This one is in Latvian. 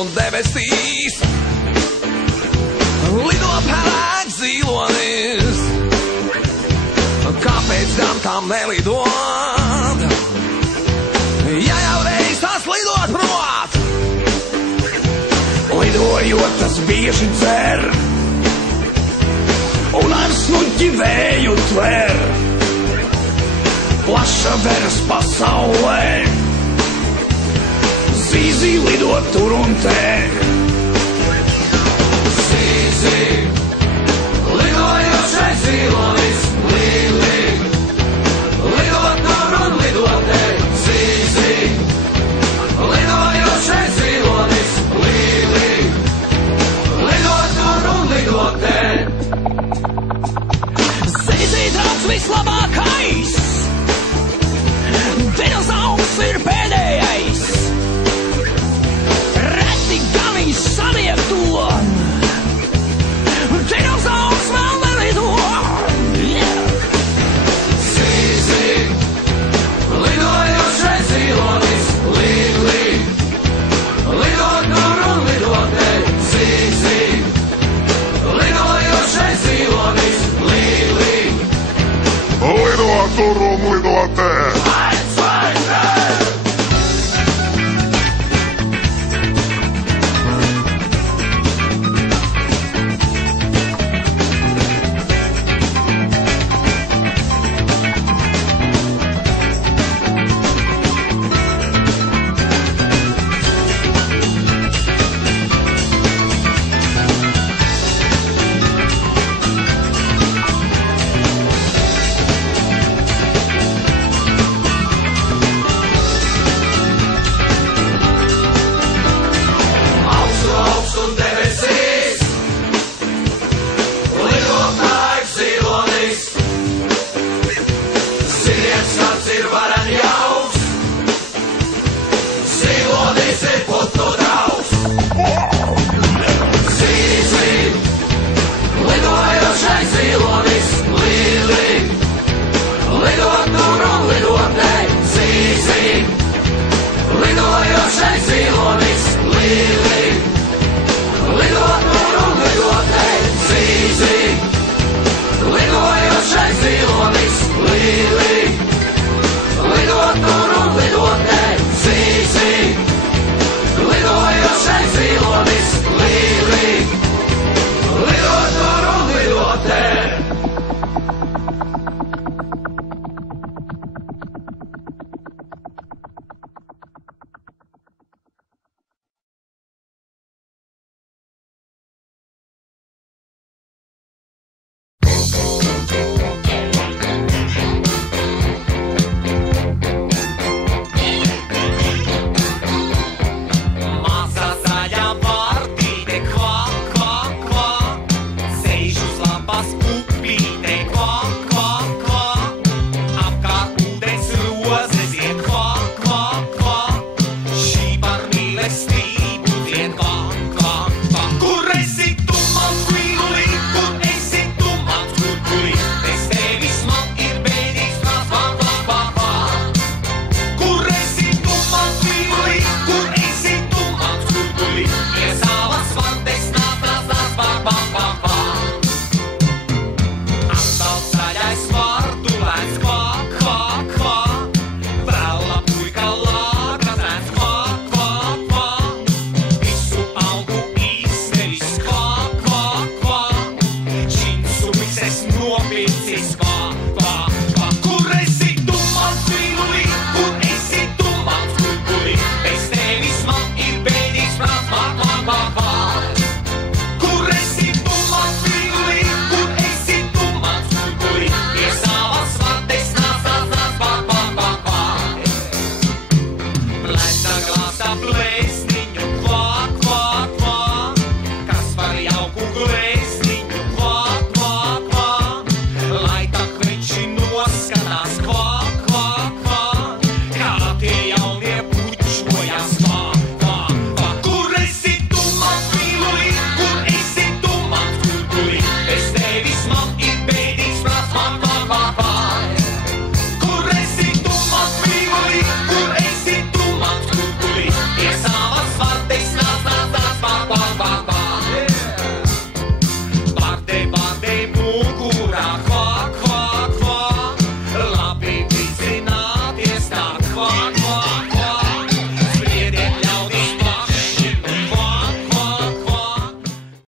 Un debesīs lido pelēks zilonis. Kāpēc gan tām nelidot? Ja jau reiz tās lidot prot, lidojot tas bieži dzer un ar snuķi vēju tver. Plaša veras pasaulē, Zīzī lidot tur un te. Zīzī, lidojošais zilonis, līlī, lidot tur un lidot te. Zīzī, lidojošais zilonis, līlī, lidot tur un lidot te. Zīzī draugs vislabākais, dinozaurs ir pēdējais. Saniek to, dinozaurs vēl nelido. Zīzī, lidojošais zilonis, līlī, lidot tur un lidot te. Zīzī, lidojošais zilonis, līlī, lidot tur un lidot te.